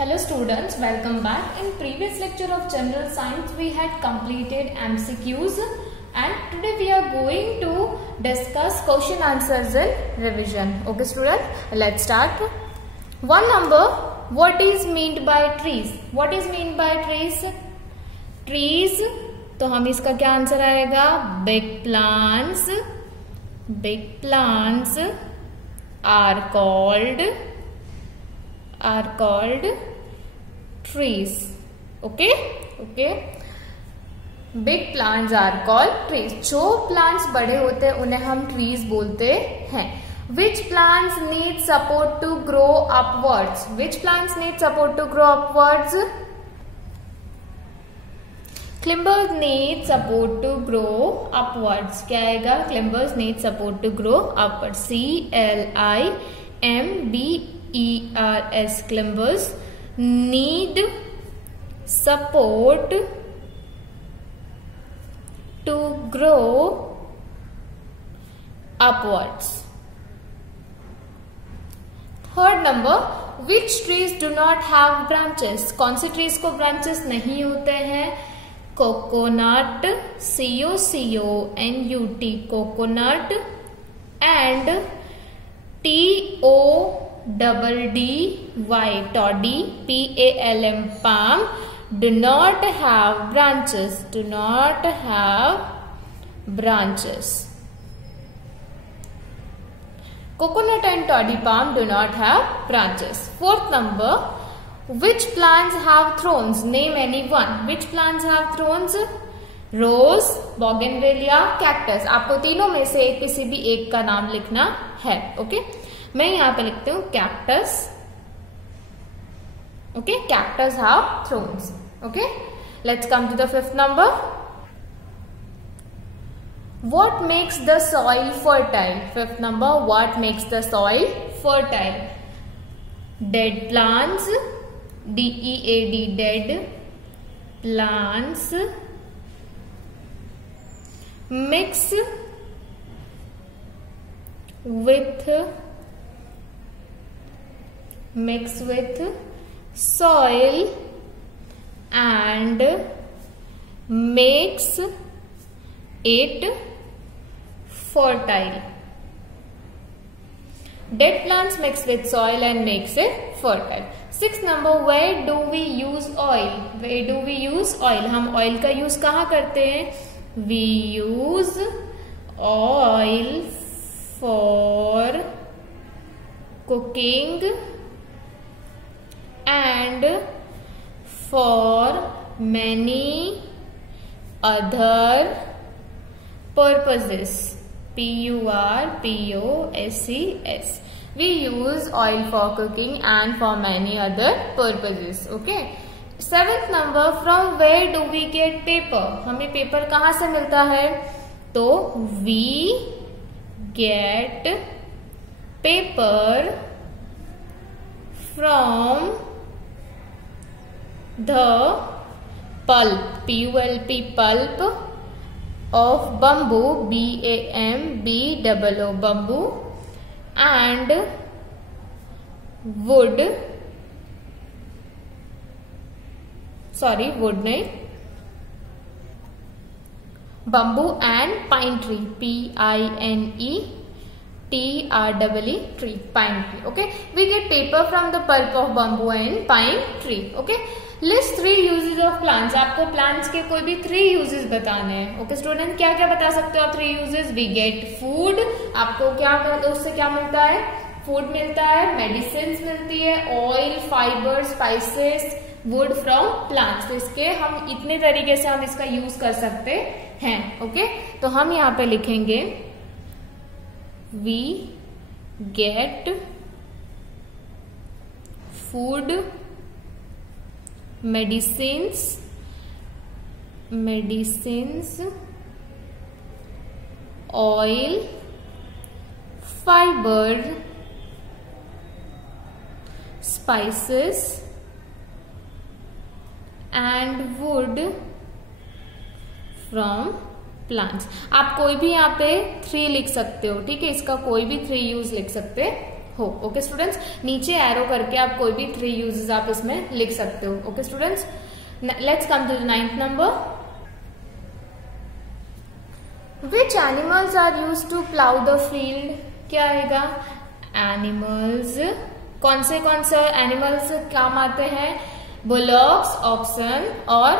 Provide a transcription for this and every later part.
Hello students, welcome back. In previous lecture of general science we had completed MCQs and today we are going to discuss question answers in revision. Okay student, let's start. One number, what is meant by trees? What is meant by trees? Trees, तो हम इसका क्या answer आएगा? Big plants are called trees. Okay. Big plants are called trees. जो plants बड़े होते हैं उन्हें हम trees बोलते हैं. Which plants need support to grow upwards? Which plants need support to grow upwards? Climbers need support to grow upwards. क्या आएगा? Climbers need support to grow upwards. CLIMBERS. Climbers need support to grow upwards. Third number, which trees do not have branches? कौन से trees को branches नहीं होते हैं? Coconut, COCONUT, coconut, and TODDY, toddy, PALM, palm, do not have branches. Coconut and toddy palm do not have branches. Fourth number, which plants have thorns? Name any one. Which plants have thorns? Rose, bougainvillea, cactus. आपको तीनों में से किसी भी एक का नाम लिखना है. ओके, मैं यहाँ पे लिखती हूँ cactus. Okay, cactus have thorns. Okay, let's come to the fifth number. What makes the soil fertile? Fifth number, what makes the soil fertile? Dead plants, DEAD, dead plants, mix with soil and makes it fertile. Dead plants mix with soil and makes it fertile. Sixth number, where do we use oil? Where do we use oil? हम oil का use कहाँ करते हैं? We use oil for cooking and for many other purposes. PURPOSES. We use oil for cooking and for many other purposes. Okay. Seventh number, from where do we get paper? हमें paper कहाँ से मिलता है? तो we get paper from the pulp, PULP, pulp of bamboo, BAMBOO, bamboo, and wood नहीं, bamboo and pine tree, PINETREE, tree, pine tree. Okay, we get paper from the pulp of bamboo and pine tree. Okay, list 3 uses of plants. आपको plants के कोई भी 3 uses बताने हैं. Okay student, क्या क्या बता सकते हो आप 3 uses? We get food, आपको क्या उससे क्या मिलता है? Food मिलता है, medicines मिलती है, oil, fiber, spices, wood from plants. तो इसके हम इतने तरीके से हम इसका यूज कर सकते हैं. ओके, तो हम यहाँ पे लिखेंगे we get food, medicines, oil, fiber, spices and wood from plants. आप कोई भी यहाँ पे 3 लिख सकते हो. ठीक है, इसका कोई भी 3 यूज लिख सकते हो। ओके स्टूडेंट्स, नीचे एरो करके आप कोई भी 3 यूजेस आप इसमें लिख सकते हो। Okay students, let's come to the 9th number. Which animals are use to plough the field? क्या आएगा? एनिमल्स, कौन से एनिमल्स काम आते हैं? बुलॉक्स, ऑक्सन और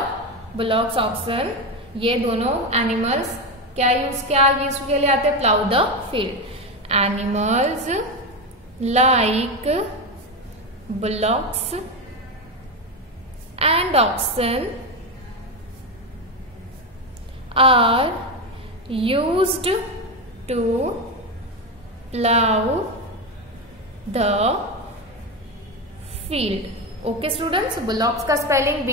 बुलॉक्स, ऑक्सन, ये दोनों एनिमल्स क्या यूज के लिए आते हैं? Plough the field. Animals like bullocks and oxen are used to plough the field. Okay students, bullocks का spelling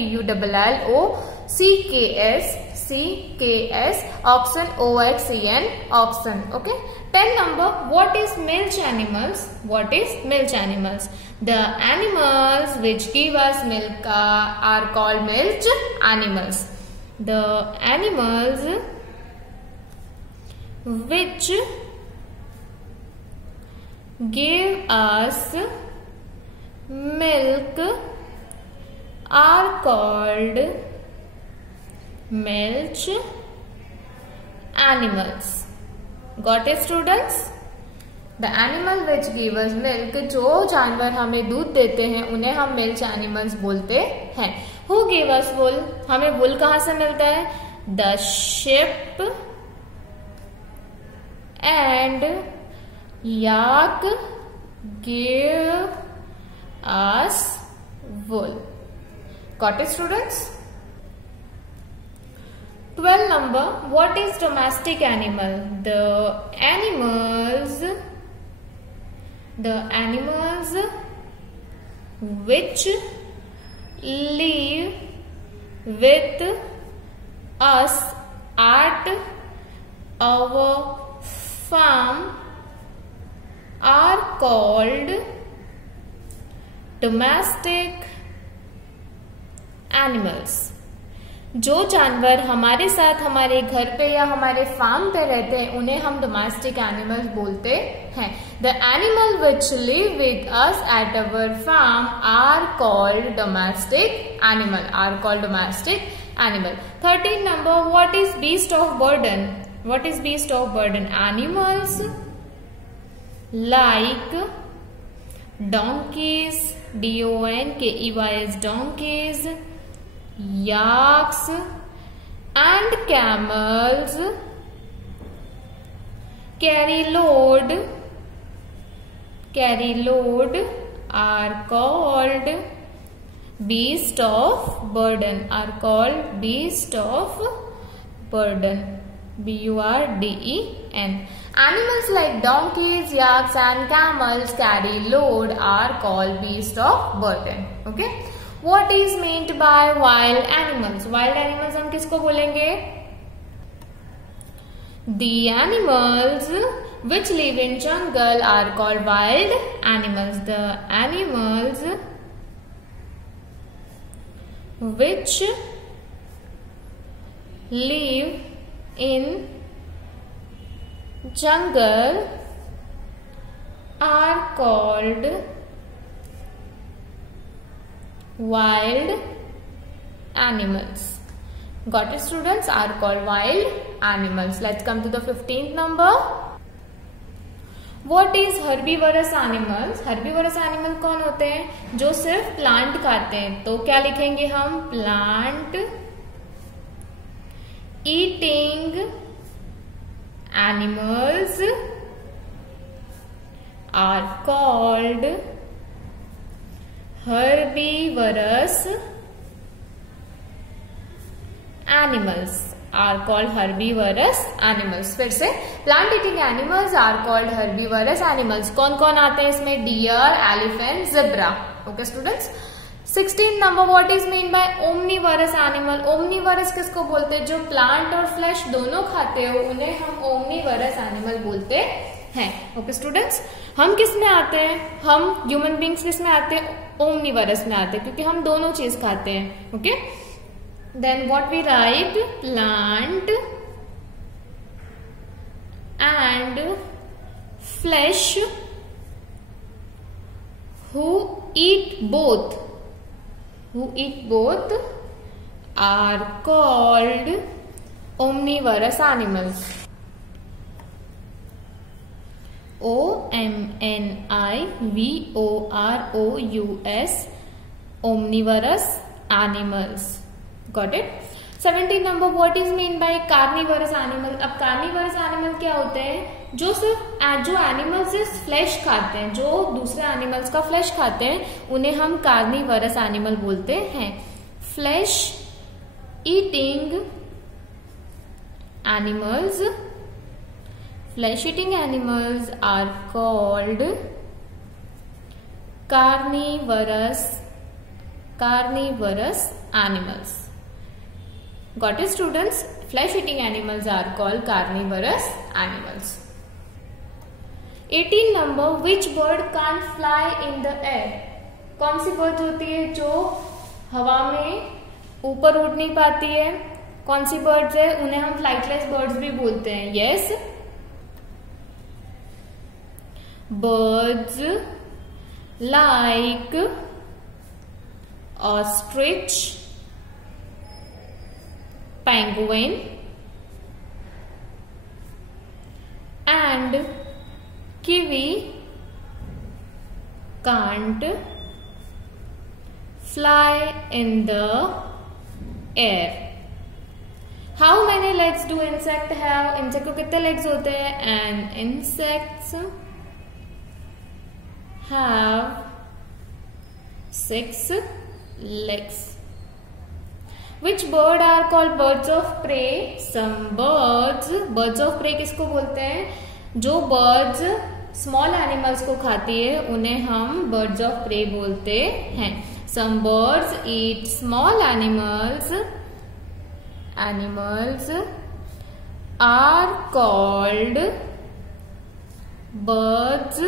BULLOCKS, oxen OXEN, oxen. Okay. 10 number, what is milch animals? What is milch animals? The animals which give us milk are called milch animals. The animals which give us milk are called milch animals. Got it students? The animal which give us milk, जो जानवर हमें दूध देते हैं उन्हें हम milch animals बोलते हैं। Who give us wool? हमें wool कहाँ से मिलता है? The sheep and yak give us wool. Got it students? 12 number, what is domestic animal? The animals which live with us at our farm are called domestic animals. जो जानवर हमारे साथ हमारे घर पे या हमारे फार्म पे रहते हैं उन्हें हम डोमेस्टिक एनिमल्स बोलते हैं। The animal which live with us at our farm are called domestic animal. 13 number, what is beast of burden? What is beast of burden? Animals like donkeys, DONKEYS, donkeys, yaks and camels carry load are called beast of burden, BURDEN. Animals like donkeys, yaks and camels carry load are called beast of burden. Okay. What is meant by wild animals? Wild animals हम किसको बोलेंगे? The animals which live in jungle are called wild animals. The animals which live in jungle are called wild animals. Got it students? Are called wild animals. Let's come to the 15th number. What is herbivorous animals? Herbivorous animal कौन होते हैं? जो सिर्फ plant खाते हैं। तो क्या लिखेंगे हम? Plant eating animals are called herbivorous animals. फिर से plant eating animals are called herbivorous animals. कौन कौन आते हैं इसमें? Deer, elephant, zebra. Okay students. 16 number, what is mean by omnivorous animal? Omnivorous किसको बोलते हैं? जो प्लांट और फ्लैश दोनों खाते हो उन्हें हम ओमनीवरस एनिमल बोलते हैं। ओके स्टूडेंट्स, हम किस में आते हैं? हम ह्यूमन बींग्स किस में आते हैं? ओमनीवरस में आते हैं क्योंकि हम दोनों चीज खाते हैं। Okay, then what we write? Plant and flesh who eat both are called omnivorous animals. omnivorous, omnivorous animals. Got it? 17 number, what is mean by carnivorous animal? अब carnivorous animal क्या होते हैं? जो एनिमल्स फ्लैश खाते हैं, जो दूसरे animals का फ्लैश खाते हैं, उन्हें हम कार्निवरस एनिमल बोलते हैं. Flesh eating animals are called carnivorous animals. Got it, students? Flesh eating animals are called carnivorous animals. 18 number, which bird can't fly in the air? कौन सी बर्ड होती है जो हवा में ऊपर उड़ नहीं पाती है? कौन सी बर्ड्स है? उन्हें हम फ्लाइटलेस बर्ड्स भी बोलते हैं. Yes, birds like ostrich, penguin and kiwi can't fly in the air. How many legs do insect have? Insect को कितने legs होते हैं? And insects have 6 legs. Which bird are called birds of prey? Some birds of prey किसको बोलते हैं? जो birds small animals को खाती है उन्हें हम birds of prey बोलते हैं. Some birds eat small animals are called birds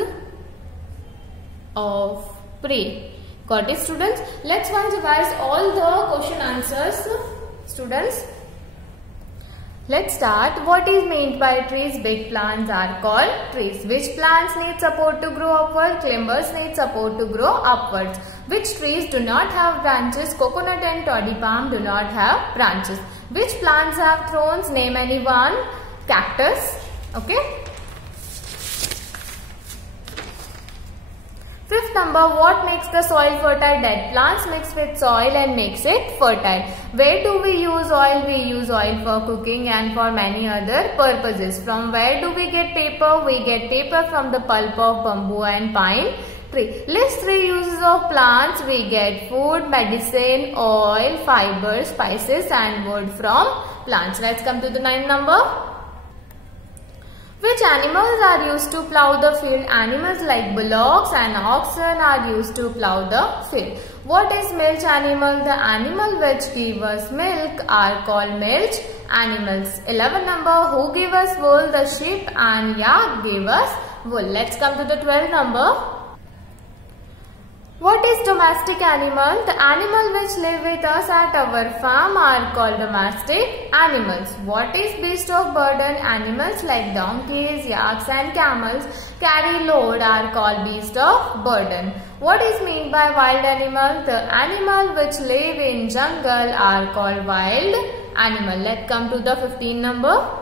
of prey. Got it, students? Let's once revise all the question answers, students. Let's start. What is meant by trees? Big plants are called trees. Which plants need support to grow upward? Climbers need support to grow upwards. Which trees do not have branches? Coconut and toddy palm do not have branches. Which plants have thorns? Name any one. Cactus. Okay. 5th number, what makes the soil fertile? Dead plants mix with soil and makes it fertile. Where do we use oil? We use oil for cooking and for many other purposes. From where do we get paper? We get paper from the pulp of bamboo and pine tree. List 3 uses of plants. We get food, medicine, oil, fiber, spices and wood from plants. Let's come to the 9th number. Which animals are used to plow the field? Animals like bullocks and oxen are used to plow the field. What is milch animal? The animal which give us milk are called milch animals. 11 number, who give us wool? The sheep and yak give us wool. Let's come to the 12th number. What is domestic animal? The animal which live with us at our farm are called domestic animals. What is beast of burden? Animals like donkeys, yaks and camels carry load are called beast of burden. What is meant by wild animal? The animal which live in jungle are called wild animal. Let's come to the 15th number.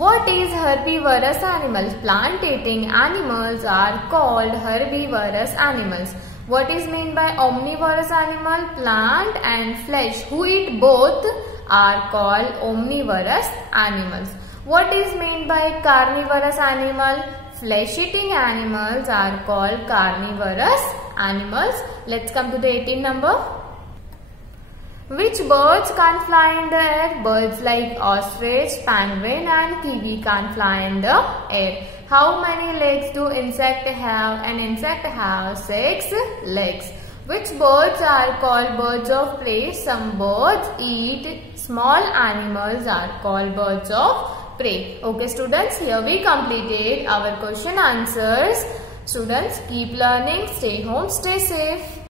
What is herbivorous animals? Plant-eating animals are called herbivorous animals. What is meant by omnivorous animal? Plant and flesh who eat both are called omnivorous animals. What is meant by carnivorous animal? Flesh-eating animals are called carnivorous animals. Let's come to the 18th number. Which birds can't fly in the air? Birds like ostrich, penguin and kiwi can't fly in the air. How many legs do insects have? An insect has 6 legs. Which birds are called birds of prey? Some birds eat small animals are called birds of prey. Okay students, here we completed our question answers. Students, keep learning, stay home, stay safe.